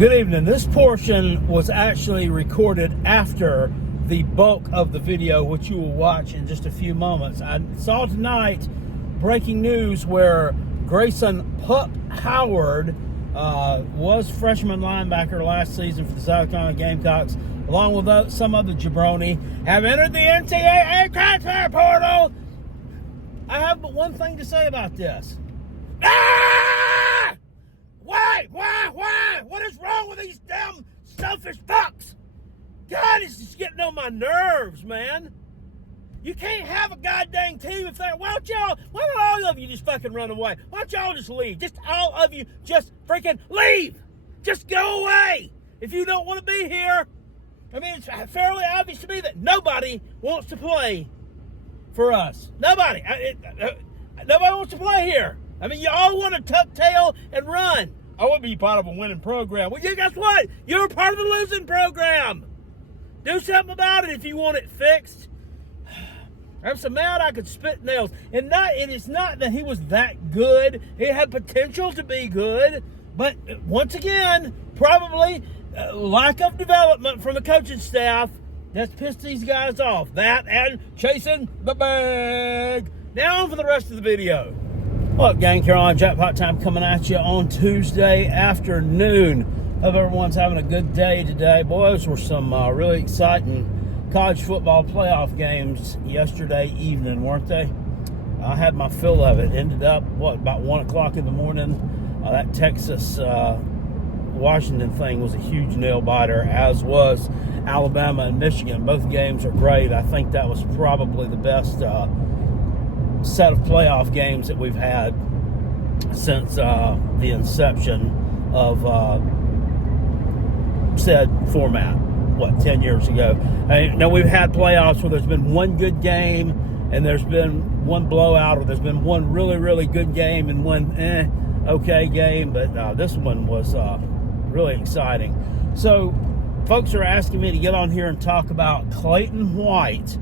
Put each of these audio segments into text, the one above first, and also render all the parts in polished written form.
Good evening. This portion was actually recorded after the bulk of the video, which you will watch in just a few moments. I saw tonight breaking news where Grayson Pup Howard was freshman linebacker last season for the South Carolina Gamecocks, along with some other jabroni, have entered the NCAA transfer portal. I have but one thing to say about this. Why? What is wrong with these damn selfish fucks? God, it's just getting on my nerves, man. You can't have a goddamn team if that. Why don't all of you just fucking run away? Why don't y'all just leave? Just all of you just freaking leave. Just go away. If you don't want to be here, I mean, it's fairly obvious to me that nobody wants to play for us. Nobody. Nobody wants to play here. I mean, you all want to tuck tail and run. I want to be part of a winning program. Well, guess what? You're part of the losing program. Do something about it if you want it fixed. I'm so mad I could spit nails. And it's not that he was that good. He had potential to be good. But once again, probably lack of development from the coaching staff that's pissed these guys off. That and chasing the bag. Now on for the rest of the video. What up, gang? Carolina Jackpot time coming at you on Tuesday afternoon. Hope everyone's having a good day today. Boys, were some really exciting college football playoff games yesterday evening, weren't they? I had my fill of it. Ended up, about 1 o'clock in the morning. That Texas-Washington thing was a huge nail-biter, as was Alabama and Michigan. Both games are great. I think that was probably the best set of playoff games that we've had since the inception of said format, 10 years ago. Now, we've had playoffs where there's been one good game and there's been one blowout, or there's been one really, really good game and one okay game, but this one was really exciting. So, folks are asking me to get on here and talk about Clayton White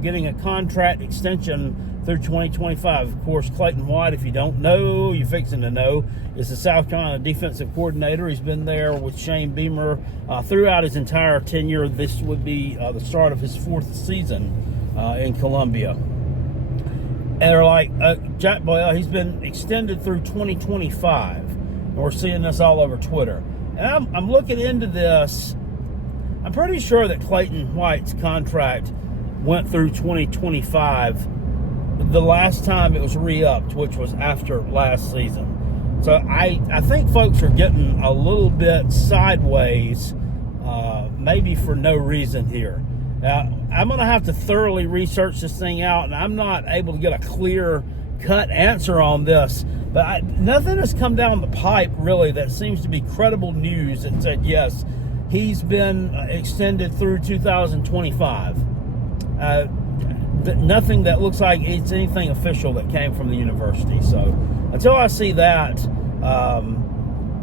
getting a contract extension through 2025. Of course, Clayton White, if you don't know, you're fixing to know, is the South Carolina defensive coordinator. He's been there with Shane Beamer throughout his entire tenure. This would be the start of his fourth season in Columbia. And they're like, Jack Boyle, he's been extended through 2025. And we're seeing this all over Twitter. And I'm looking into this. I'm pretty sure that Clayton White's contract went through 2025 the last time it was re-upped, which was after last season. So I think folks are getting a little bit sideways, maybe for no reason here. Now, I'm going to have to thoroughly research this thing out, and I'm not able to get a clear-cut answer on this. But nothing has come down the pipe, really, that seems to be credible news that said, yes, he's been extended through 2025. Nothing that looks like it's anything official that came from the university. So until I see that,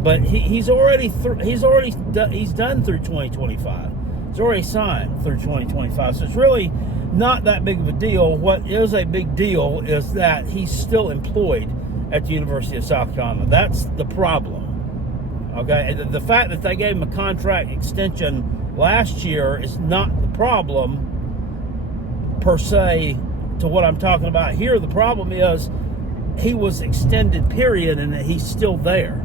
but he's done through 2025. He's already signed through 2025. So it's really not that big of a deal. What is a big deal is that he's still employed at the University of South Carolina. That's the problem. Okay, the fact that they gave him a contract extension last year is not the problem per se to what I'm talking about here. The problem is he was extended, period, and that he's still there.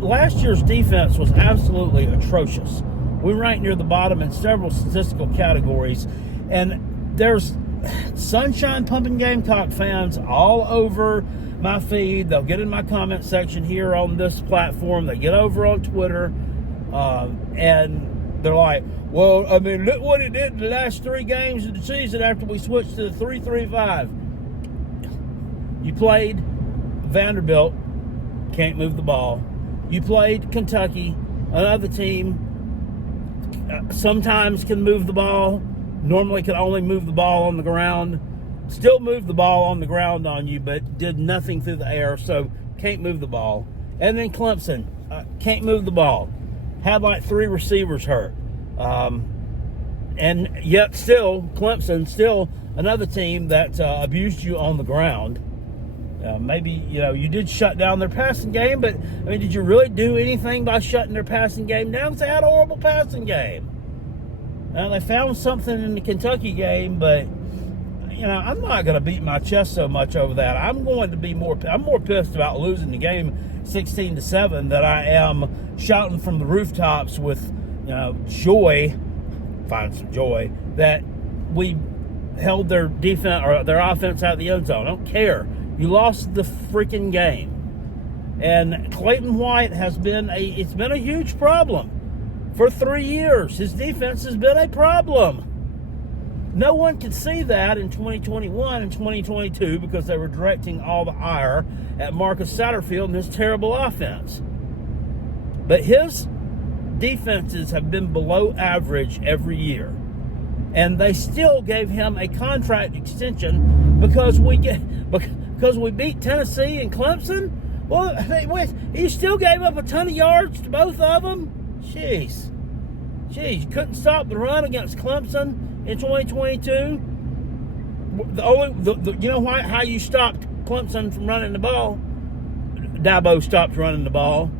Last year's defense was absolutely atrocious. We ranked near the bottom in several statistical categories, and there's sunshine pumping Gamecock fans all over my feed. They'll get in my comment section here on this platform. They get over on Twitter, and they're like, well, I mean, look what it did in the last 3 games of the season after we switched to the 3-3-5. You played Vanderbilt, can't move the ball. You played Kentucky, another team, sometimes can move the ball, normally can only move the ball on the ground, still moved the ball on the ground on you, but did nothing through the air, so can't move the ball. And then Clemson, can't move the ball. Had like 3 receivers hurt. And yet still, Clemson, still another team that abused you on the ground. Maybe, you did shut down their passing game, but, did you really do anything by shutting their passing game down? Because they had a horrible passing game. Now, they found something in the Kentucky game, but, I'm not going to beat my chest so much over that. I'm more pissed about losing the game 16-7 than I am shouting from the rooftops with, joy, find some joy, that we held their defense or their offense out of the end zone. I don't care. You lost the freaking game. And Clayton White it's been a huge problem. For 3 years, his defense has been a problem. No one could see that in 2021 and 2022 because they were directing all the ire at Marcus Satterfield and his terrible offense. But his defenses have been below average every year. And they still gave him a contract extension because we beat Tennessee and Clemson. Well, he still gave up a ton of yards to both of them. Jeez, you couldn't stop the run against Clemson in 2022. You know how you stopped Clemson from running the ball? Dabo stopped running the ball,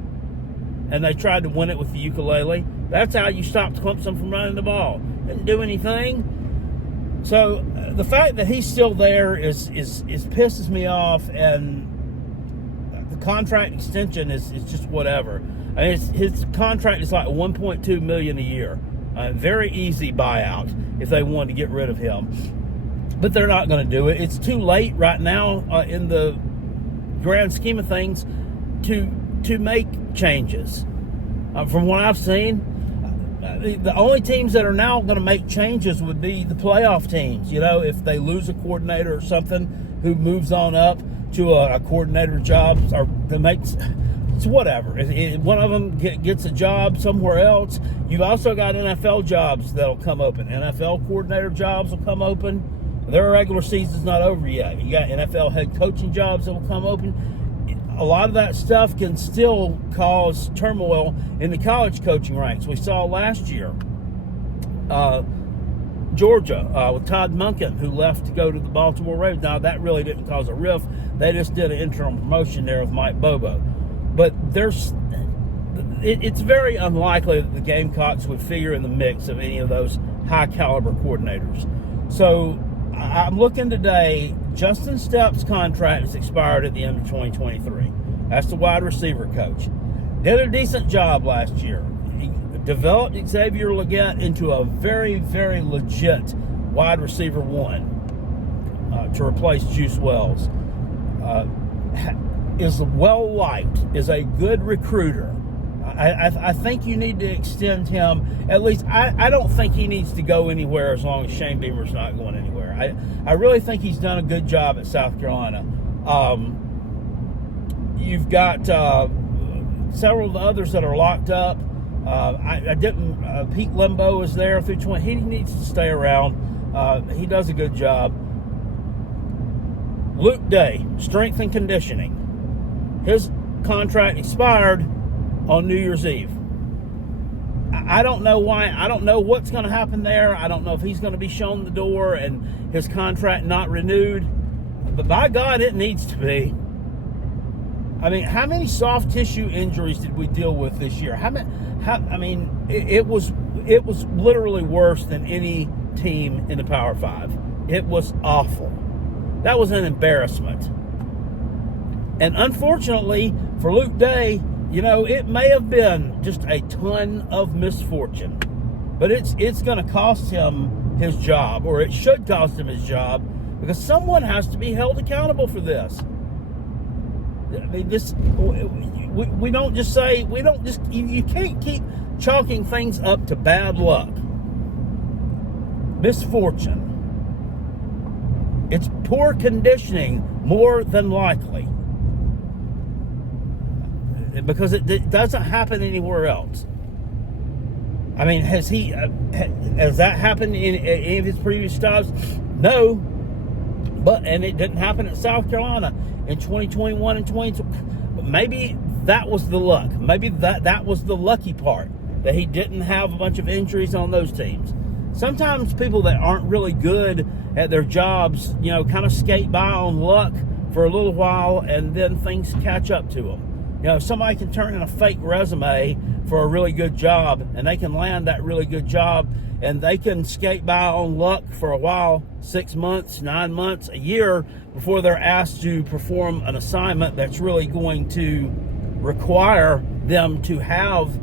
and they tried to win it with the ukulele. That's how you stopped Clemson from running the ball. Didn't do anything. So the fact that he's still there is pisses me off, and the contract extension is just whatever. His contract is like $1.2 million a year. Very easy buyout if they wanted to get rid of him, but they're not going to do it. It's too late right now in the grand scheme of things to make changes. From what I've seen, the only teams that are now going to make changes would be the playoff teams. If they lose a coordinator or something, who moves on up to a coordinator job, or it's whatever. One of them gets a job somewhere else. You've also got NFL jobs that'll come open. NFL coordinator jobs will come open. Their regular season's not over yet. You got NFL head coaching jobs that will come open. A lot of that stuff can still cause turmoil in the college coaching ranks. We saw last year, Georgia with Todd Monken, who left to go to the Baltimore Ravens. Now, that really didn't cause a rift. They just did an interim promotion there with Mike Bobo. But it's very unlikely that the Gamecocks would figure in the mix of any of those high-caliber coordinators. So I'm looking today, Justin Stepp's contract is expired at the end of 2023. That's the wide receiver coach. Did a decent job last year. He developed Xavier Legette into a very, very legit wide receiver one to replace Juice Wells. Is well liked, is a good recruiter. I think you need to extend him. At least I don't think he needs to go anywhere as long as Shane Beamer's not going anywhere. I really think he's done a good job at South Carolina. You've got several of the others that are locked up. Pete Limbo is there through 20. He needs to stay around. He does a good job. Luke Day, strength and conditioning. His contract expired on New Year's Eve. I don't know why. I don't know what's going to happen there. I don't know if he's going to be shown the door and his contract not renewed. But by God, it needs to be. How many soft tissue injuries did we deal with this year? It was literally worse than any team in the Power 5. It was awful. That was an embarrassment. And unfortunately for Luke Day, it may have been just a ton of misfortune. But it's going to cost him his job, or it should cost him his job, because someone has to be held accountable for this. We don't just say, you can't keep chalking things up to bad luck. Misfortune. It's poor conditioning more than likely. Because it doesn't happen anywhere else. Has that happened in any of his previous stops? No. And it didn't happen at South Carolina in 2021 and 2020. Maybe that was the luck. Maybe that was the lucky part, that he didn't have a bunch of injuries on those teams. Sometimes people that aren't really good at their jobs, kind of skate by on luck for a little while, and then things catch up to them. Somebody can turn in a fake resume for a really good job, and they can land that really good job, and they can skate by on luck for a while, 6 months, 9 months, a year, before they're asked to perform an assignment that's really going to require them to have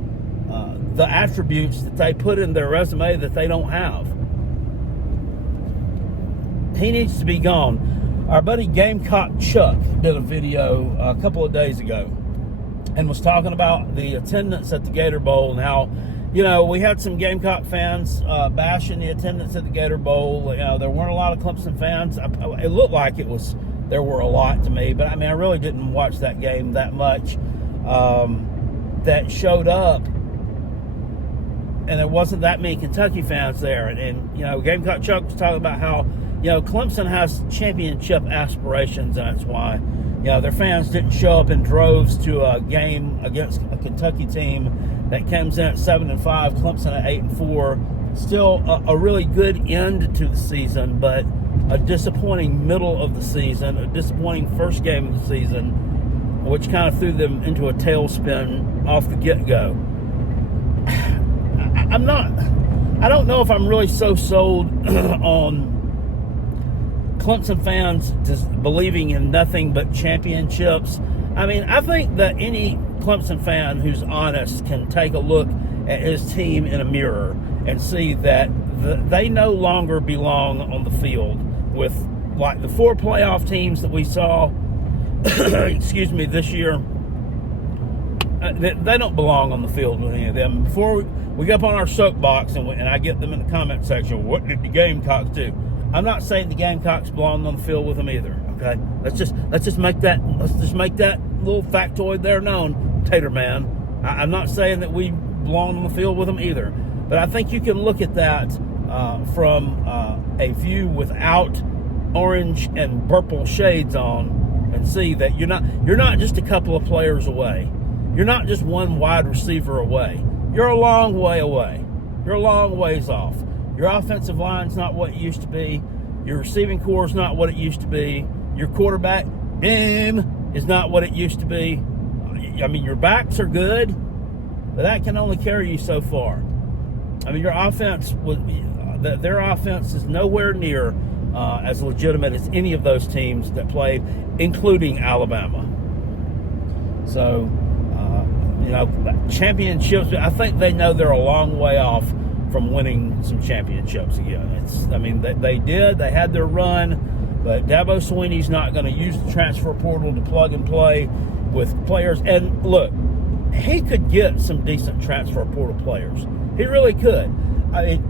the attributes that they put in their resume that they don't have. He needs to be gone. Our buddy Gamecock Chuck did a video a couple of days ago and was talking about the attendance at the Gator Bowl and how, we had some Gamecock fans bashing the attendance at the Gator Bowl. There weren't a lot of Clemson fans. It looked like there were a lot to me, but I really didn't watch that game that much. That showed up, and there wasn't that many Kentucky fans there. And Gamecock Chuck was talking about how, Clemson has championship aspirations, and that's why, their fans didn't show up in droves to a game against a Kentucky team that comes in at 7-5, Clemson at 8-4. Still a really good end to the season, but a disappointing middle of the season, a disappointing first game of the season, which kind of threw them into a tailspin off the get-go. I don't know if I'm really so sold on Clemson fans just believing in nothing but championships. I think that any Clemson fan who's honest can take a look at his team in a mirror and see that they no longer belong on the field with, like, the 4 playoff teams that we saw this year. They don't belong on the field with any of them. Before we get up on our soapbox and I get them in the comment section, what did the Gamecocks do? I'm not saying the Gamecocks belong on the field with them either. Okay, let's just make that little factoid there known, Tater Man. I'm not saying that we belong on the field with them either, but I think you can look at that from a view without orange and purple shades on and see that you're not just a couple of players away. You're not just one wide receiver away. You're a long way away. You're a long ways off. Your offensive line's not what it used to be. Your receiving core is not what it used to be. Your quarterback game is not what it used to be. Your backs are good, but that can only carry you so far. Your offense their offense is nowhere near as legitimate as any of those teams that played, including Alabama. So, championships, I think they know they're a long way off from winning some championships again. They had their run, but Dabo Swinney's not going to use the transfer portal to plug and play with players. And look, he could get some decent transfer portal players. He really could.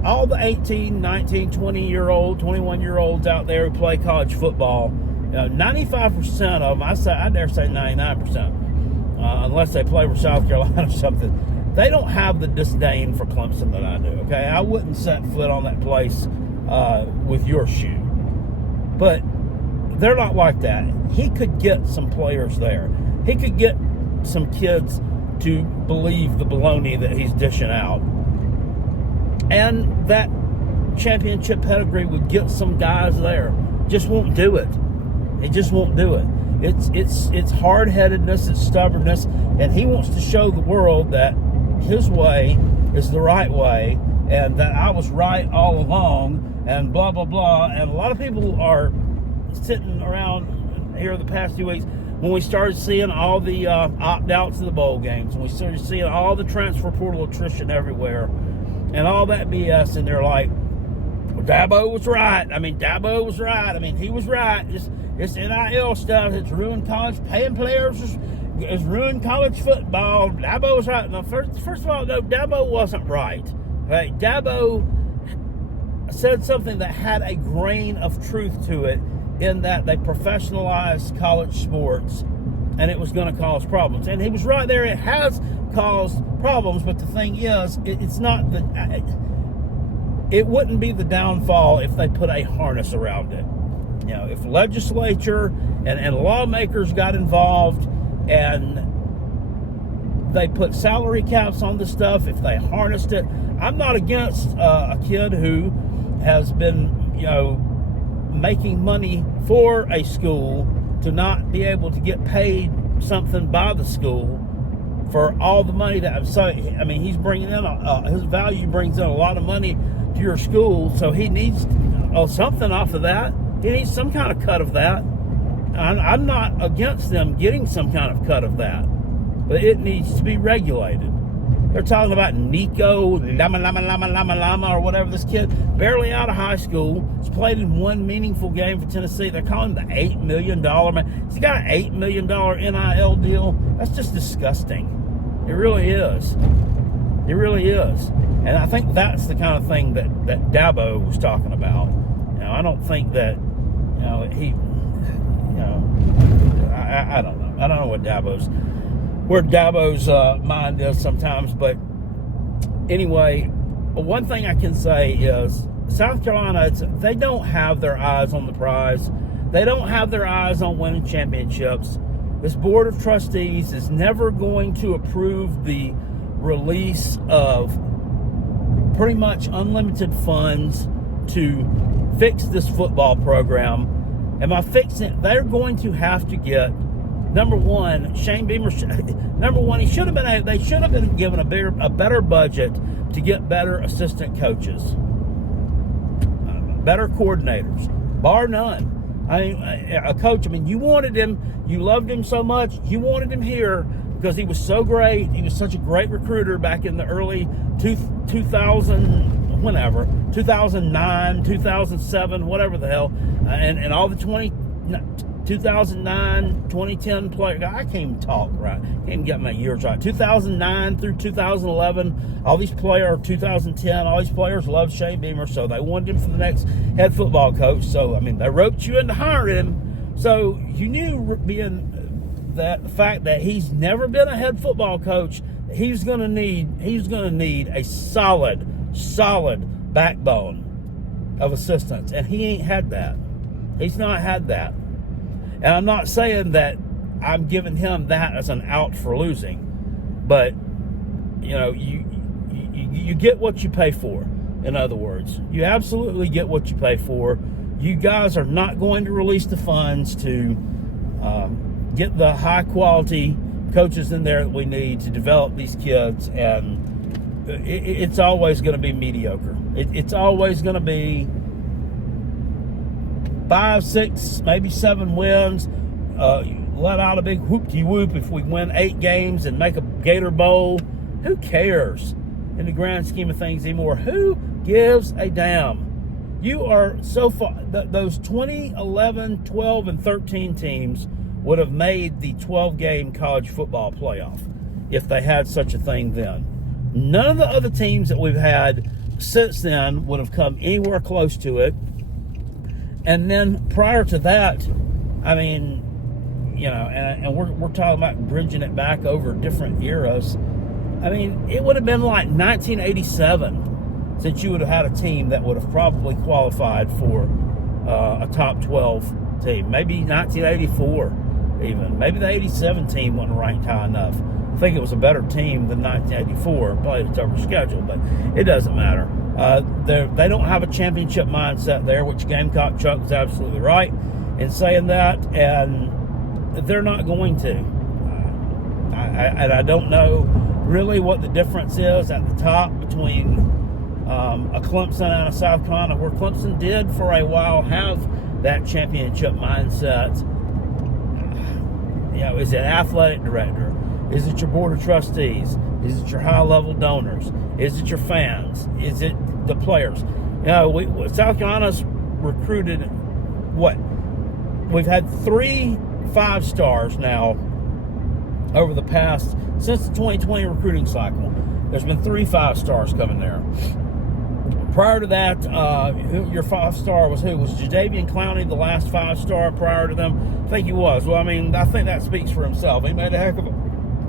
All the 18, 19, 20-year-old, 21-year-olds out there who play college football, 95% of them, I dare say 99%, unless they play for South Carolina or something, they don't have the disdain for Clemson that I do, okay? I wouldn't set foot on that place with your shoe. But they're not like that. He could get some players there. He could get some kids to believe the baloney that he's dishing out. And that championship pedigree would get some guys there. Just won't do it. He just won't do it. It's hard-headedness, it's stubbornness, and he wants to show the world that his way is the right way and that I was right all along and blah, blah, blah. And a lot of people are sitting around here the past few weeks when we started seeing all the opt-outs of the bowl games, and we started seeing all the transfer portal attrition everywhere and all that BS, and they're like, well, Dabo was right. Dabo was right. He was right. It's NIL stuff. It's ruined college. Paying players is ruined college football. Dabo was right. Now, first of all, no, Dabo wasn't right. Right? Dabo said something that had a grain of truth to it, in that they professionalized college sports, and it was going to cause problems. And he was right there. It has caused problems, but the thing is, it's not it wouldn't be the downfall if they put a harness around it. If legislature and lawmakers got involved and they put salary caps on this stuff, if they harnessed it. I'm not against a kid who has been, making money for a school to not be able to get paid something by the school for all the money that, so I mean, he's bringing in his value brings in a lot of money to your school, so he needs something off of that. He needs some kind of cut of that. I'm not against them getting some kind of cut of that, but it needs to be regulated. They're talking about Nico Lama, or whatever. This kid, barely out of high school, has played in one meaningful game for Tennessee. They're calling him the $8 million man. He's got an $8 million NIL deal. That's just disgusting. It really is. It really is. And I think that's the kind of thing that Dabo was talking about. I don't think that, he, I don't know. I don't know where Dabo's mind is sometimes. But anyway, one thing I can say is South Carolina, they don't have their eyes on the prize. They don't have their eyes on winning championships. This board of trustees is never going to approve the release of pretty much unlimited funds to fix this football program. And by fixing it, they're going to have to get, number one, Shane Beamer. Number one, they should have been given a better budget to get better assistant coaches, better coordinators, bar none. I mean, a coach. I mean, you wanted him, you loved him so much, you wanted him here because he was so great. He was such a great recruiter back in the early 2009, 2007, whatever the hell, and all the 2009, 2010 players. I can't even talk right. Can't even get my years right. 2009 through 2011, all these players, 2010, all these players loved Shane Beamer, so they wanted him for the next head football coach. So, I mean, they roped you into hiring him. So you knew, being that the fact that he's never been a head football coach, he's going to need a solid backbone of assistants, and he ain't had that. He's not had that. And I'm not saying that I'm giving him that as an out for losing, but you get what you pay for. In other words, you absolutely get what you pay for. You guys are not going to release the funds to get the high quality coaches in there that we need to develop these kids, and it's always going to be mediocre. It's always going to be 5, 6, maybe 7 wins. Let out a big whoop-de-whoop if we win 8 games and make a Gator Bowl. Who cares in the grand scheme of things anymore? Who gives a damn? You are so far. Those 2011, 12, and 13 teams would have made the 12-game college football playoff if they had such a thing then. None of the other teams that we've had since then would have come anywhere close to it. And then prior to that, I mean, and we're talking about bridging it back over different eras. I mean, it would have been like 1987 since you would have had a team that would have probably qualified for a top 12 team. Maybe 1984 even. Maybe the 87 team wasn't ranked high enough. I think it was a better team than 1984. Played a tougher schedule, but it doesn't matter. They don't have a championship mindset there, which Gamecock Chuck is absolutely right in saying that, and they're not going to. I don't know really what the difference is at the top between a Clemson and a South Carolina, where Clemson did for a while have that championship mindset. Is it athletic director? Is it your board of trustees? Is it your high-level donors? Is it your fans? Is it the players? South Carolina's recruited what? We've had 3 5-stars now over the past, since the 2020 recruiting cycle. There's been 3 5-stars coming there. Prior to that, your 5-star was who? Was Jadeveon Clowney the last 5-star prior to them? I think he was. Well, I mean, I think that speaks for himself. He made a heck of a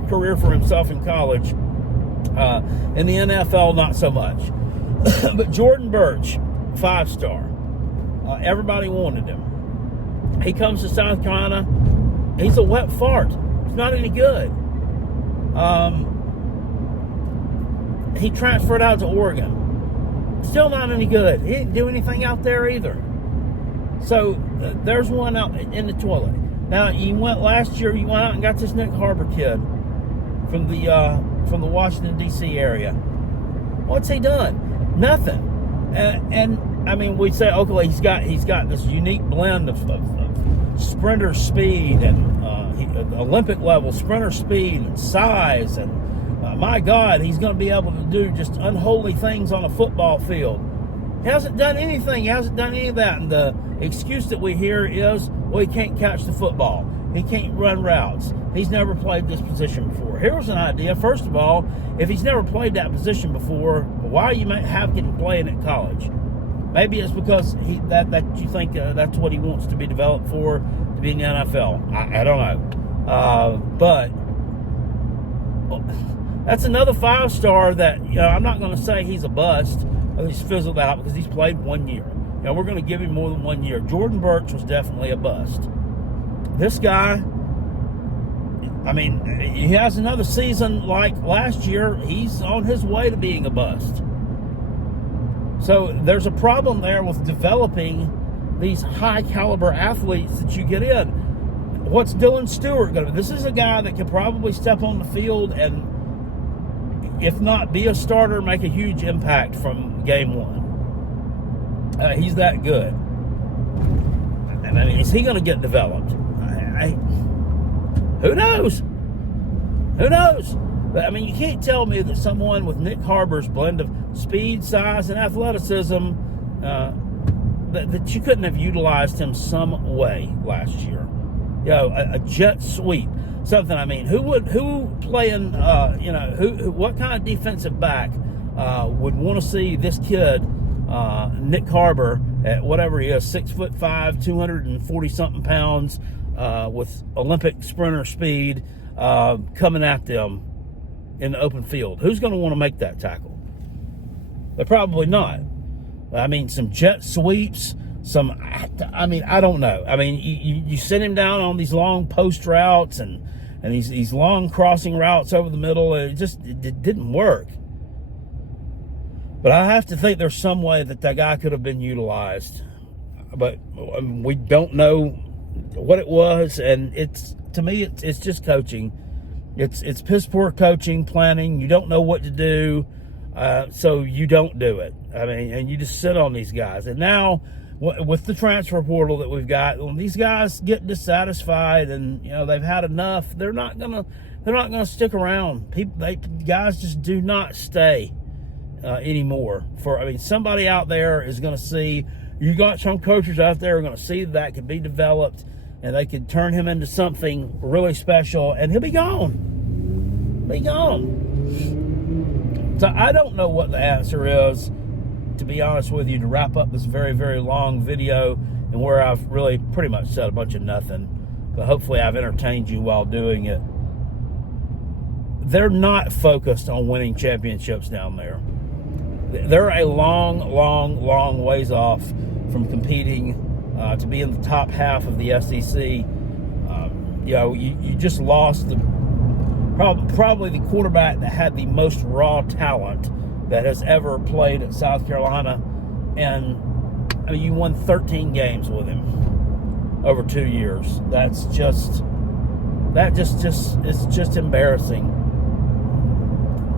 career for himself in college. In the NFL, not so much. But Jordan Birch, 5-star. Everybody wanted him. He comes to South Carolina. He's a wet fart. He's not any good. He transferred out to Oregon. Still not any good. He didn't do anything out there either. So there's one out in the toilet. Now, you went last year, you went out and got this Nick Harbor kid from the Washington, D.C. area. What's he done? Nothing. And I mean, we say, okay, he's got this unique blend of sprinter speed and Olympic level sprinter speed and size, and my God, he's going to be able to do just unholy things on a football field. He hasn't done anything. He hasn't done any of that. And the excuse that we hear is, well, he can't catch the football. He can't run routes. He's never played this position before. Here's an idea. First of all, if he's never played that position before, why you might have him playing at college? Maybe it's because that you think that's what he wants to be developed for, to be in the NFL. I don't know. But that's another 5-star that, I'm not going to say he's a bust. He's fizzled out because he's played 1 year. We're going to give him more than 1 year. Jordan Burch was definitely a bust. This guy, I mean, he has another season like last year. He's on his way to being a bust. So there's a problem there with developing these high-caliber athletes that you get in. What's Dylan Stewart going to do? This is a guy that can probably step on the field and, if not be a starter, make a huge impact from game one. He's that good. I mean, is he going to get developed? Who knows? Who knows? But, I mean, you can't tell me that someone with Nick Harbor's blend of speed, size, and athleticism, that you couldn't have utilized him some way last year. A jet sweep. Something, I mean, what kind of defensive back would want to see this kid, Nick Harbor, at whatever he is, 6'5", 240-something pounds, with Olympic sprinter speed, coming at them in the open field? Who's going to want to make that tackle? They're probably not. I mean, some jet sweeps, I don't know. I mean, you send him down on these long post routes and these long crossing routes over the middle, and it didn't work. But I have to think there's some way that guy could have been utilized. But we don't know what it was, and to me, it's just coaching. It's piss poor coaching, planning. You don't know what to do, so you don't do it. I mean, and you just sit on these guys. And now, with the transfer portal that we've got, when these guys get dissatisfied and they've had enough, they're not gonna stick around. Guys just do not stay anymore. Somebody out there is going to see. You got some coaches out there who are going to see that could be developed, and they could turn him into something really special, and he'll be gone. So I don't know what the answer is, to be honest with you, to wrap up this very, very long video, and where I've really pretty much said a bunch of nothing, but hopefully I've entertained you while doing it. They're not focused on winning championships down there. They're a long, long, long ways off from competing to be in the top half of the SEC. You just lost probably the quarterback that had the most raw talent that has ever played at South Carolina, and you won 13 games with him over 2 years. It's just embarrassing.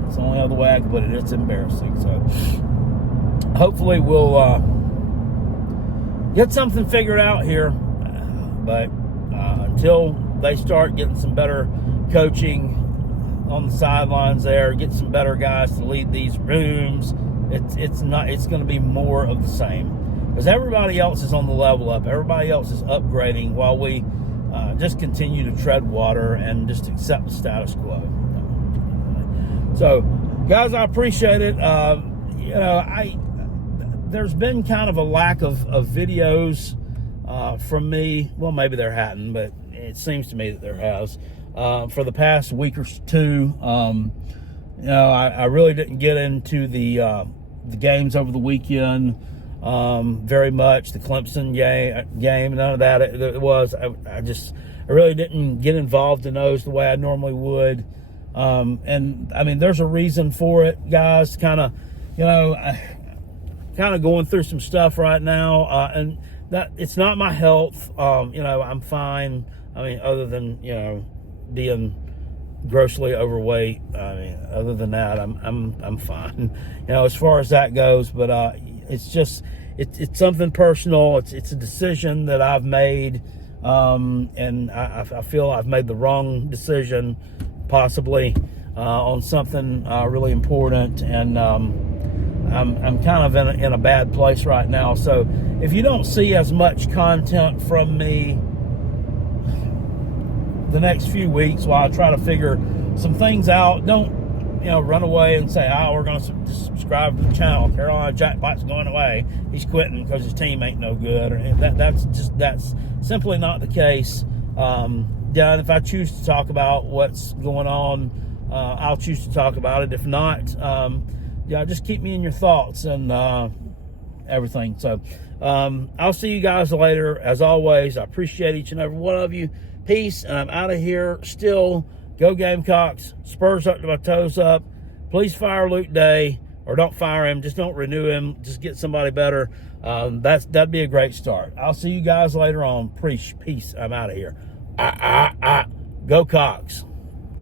It's the only other way I can put it. It's embarrassing. So hopefully we'll get something figured out here. But until they start getting some better coaching on the sidelines there, get some better guys to lead these rooms, it's going to be more of the same. Because everybody else is on the level up. Everybody else is upgrading while we just continue to tread water and just accept the status quo. So, guys, I appreciate it. There's been kind of a lack of videos from me. Well, maybe there hadn't, but it seems to me that there has. For the past week or two, I really didn't get into the games over the weekend very much. The Clemson game, none of that. I really didn't get involved in those the way I normally would. And I mean, there's a reason for it, guys. Kind of going through some stuff right now, and that it's not my health. I'm fine. I mean, other than, you know, being grossly overweight, I mean, other than that, I'm fine, you know, as far as that goes. But it's just it's something personal. It's a decision that I've made, and I feel I've made the wrong decision, possibly, on something really important, and I'm kind of in a bad place right now. So if you don't see as much content from me the next few weeks while I try to figure some things out, don't, you know, run away and say, oh, we're going to subscribe to the channel. Carolina Jackpot's going away. He's quitting because his team ain't no good. Or that's simply not the case. Yeah, and if I choose to talk about what's going on, I'll choose to talk about it. If not, yeah, just keep me in your thoughts and everything. So I'll see you guys later. As always, I appreciate each and every one of you. Peace, and I'm out of here. Still, go Gamecocks. Spurs up to my toes up. Please fire Luke Day, or don't fire him. Just don't renew him. Just get somebody better. That'd be a great start. I'll see you guys later on. Peace. I'm out of here. Go Cox.